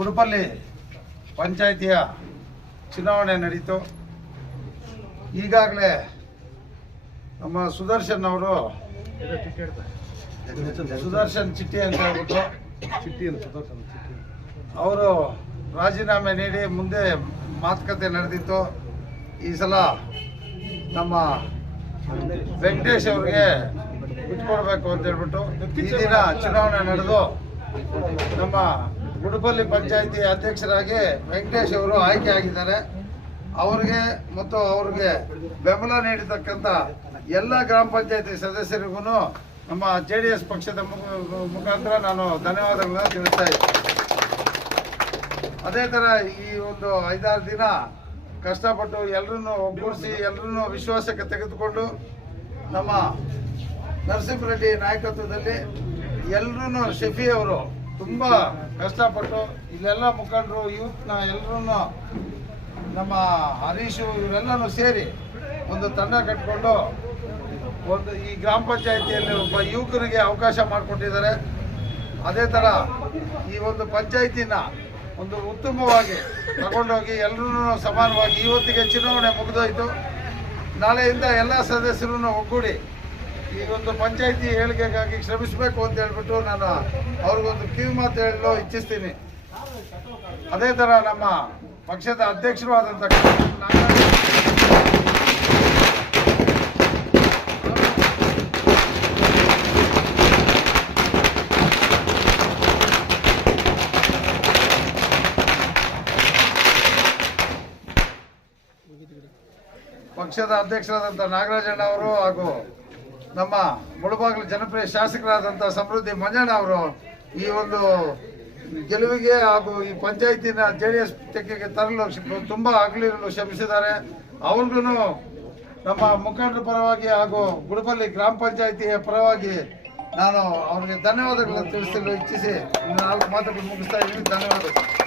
ಕುಡುಪಲ್ಲಿ ಪಂಚಾಯಿತಿಯ ಚುನಾವಣೆ ನಡೀತು ಈಗಾಗಲೇ ನಮ್ಮ ಸುದರ್ಶನ್ ಅವರು ಸುದರ್ಶನ್ ಚಿಟ್ಟಿ ಅಂತ ಹೇಳ್ಬಿಟ್ಟು ಚಿಟ್ಟಿ ಸುದರ್ಶನ್ ಅವರು ರಾಜೀನಾಮೆ ನೀಡಿ ಮುಂದೆ ಮಾತುಕತೆ ನಡೆದಿತ್ತು ಈ ಸಲ ನಮ್ಮ ವೆಂಕಟೇಶ್ ಅವ್ರಿಗೆ ಬಿಟ್ಕೊಡ್ಬೇಕು ಅಂತ ಹೇಳ್ಬಿಟ್ಟು ಈ ದಿನ ಚುನಾವಣೆ ನಡೆದು ನಮ್ಮ ಗುಡಪಲ್ಲಿ ಪಂಚಾಯಿತಿ ಅಧ್ಯಕ್ಷರಾಗಿ ವೆಂಕಟೇಶ್ ಅವರು ಆಯ್ಕೆ ಆಗಿದ್ದಾರೆ ಅವರಿಗೆ ಮತ್ತು ಅವ್ರಿಗೆ ಬೆಂಬಲ ನೀಡಿರ್ತಕ್ಕಂಥ ಎಲ್ಲ ಗ್ರಾಮ ಪಂಚಾಯತಿ ಸದಸ್ಯರಿಗೂ ನಮ್ಮ ಜೆ ಡಿ ಎಸ್ ಪಕ್ಷದ ಮುಖಾಂತರ ನಾನು ಧನ್ಯವಾದಗಳನ್ನು ತಿಳಿಸ್ತಾ ಇದ್ದೀನಿ ಅದೇ ಥರ ಈ ಒಂದು ಐದಾರು ದಿನ ಕಷ್ಟಪಟ್ಟು ಎಲ್ಲರನ್ನು ಒಗ್ಗೂಡಿಸಿ ಎಲ್ಲರನ್ನು ವಿಶ್ವಾಸಕ್ಕೆ ತೆಗೆದುಕೊಂಡು ನಮ್ಮ ನರಸಿಂಹರೆಡ್ಡಿ ನಾಯಕತ್ವದಲ್ಲಿ ಎಲ್ಲರೂ ಶಫಿ ಅವರು ತುಂಬ ಕಷ್ಟಪಟ್ಟು ಇಲ್ಲೆಲ್ಲ ಮುಖಂಡರು ಯೂತ್ನ ಎಲ್ಲರೂ ನಮ್ಮ ಹರೀಶು ಇವರೆಲ್ಲರೂ ಸೇರಿ ಒಂದು ತಂಡ ಕಟ್ಕೊಂಡು ಒಂದು ಈ ಗ್ರಾಮ ಪಂಚಾಯಿತಿಯಲ್ಲಿ ಒಬ್ಬ ಯುವಕರಿಗೆ ಅವಕಾಶ ಮಾಡಿಕೊಟ್ಟಿದ್ದಾರೆ ಅದೇ ಥರ ಈ ಒಂದು ಪಂಚಾಯಿತಿನ ಒಂದು ಉತ್ತಮವಾಗಿ ತಗೊಂಡೋಗಿ ಎಲ್ಲರೂ ಸಮಾನವಾಗಿ ಇವತ್ತಿಗೆ ಚುನಾವಣೆ ಮುಗಿದೋಯ್ತು ನಾಳೆಯಿಂದ ಎಲ್ಲ ಸದಸ್ಯರೂ ಒಗ್ಗೂಡಿ ಈಗೊಂದು ಪಂಚಾಯತಿ ಹೇಳಿಕೆಗಾಗಿ ಶ್ರಮಿಸಬೇಕು ಅಂತ ಹೇಳ್ಬಿಟ್ಟು ನಾನು ಅವ್ರಿಗೊಂದು ಕಿವಿ ಮಾತು ಹೇಳಲು ಇಚ್ಛಿಸ್ತೀನಿ ಅದೇ ಥರ ನಮ್ಮ ಪಕ್ಷದ ಅಧ್ಯಕ್ಷರು ಆದಂಥ ಪಕ್ಷದ ಅಧ್ಯಕ್ಷರಾದಂಥ ನಾಗರಾಜಣ್ಣ ಅವರು ಹಾಗೂ ನಮ್ಮ ಮುಳಬಾಗಿಲು ಜನಪ್ರಿಯ ಶಾಸಕರಾದಂಥ ಸಮೃದ್ಧಿ ಮಂಜಣ್ಣ ಅವರು ಈ ಒಂದು ಗೆಲುವಿಗೆ ಹಾಗೂ ಈ ಪಂಚಾಯತಿನ ಜೆ ಡಿ ಎಸ್ ತೆಕ್ಕೆಗೆ ತರಲು ತುಂಬ ಅಗಲಿರಲು ಶ್ರಮಿಸಿದ್ದಾರೆ ಅವ್ರಿಗೂ ನಮ್ಮ ಮುಖಂಡರ ಪರವಾಗಿ ಹಾಗೂ ಗುಡಪಲ್ಲಿ ಗ್ರಾಮ ಪಂಚಾಯಿತಿಯ ಪರವಾಗಿ ನಾನು ಅವ್ರಿಗೆ ಧನ್ಯವಾದಗಳನ್ನು ತಿಳಿಸಲು ಇಚ್ಛಿಸಿ ನಾಲ್ಕು ಮಾತುಗಳು ಮುಗಿಸ್ತಾ ಇದ್ದೀನಿ ಧನ್ಯವಾದಗಳು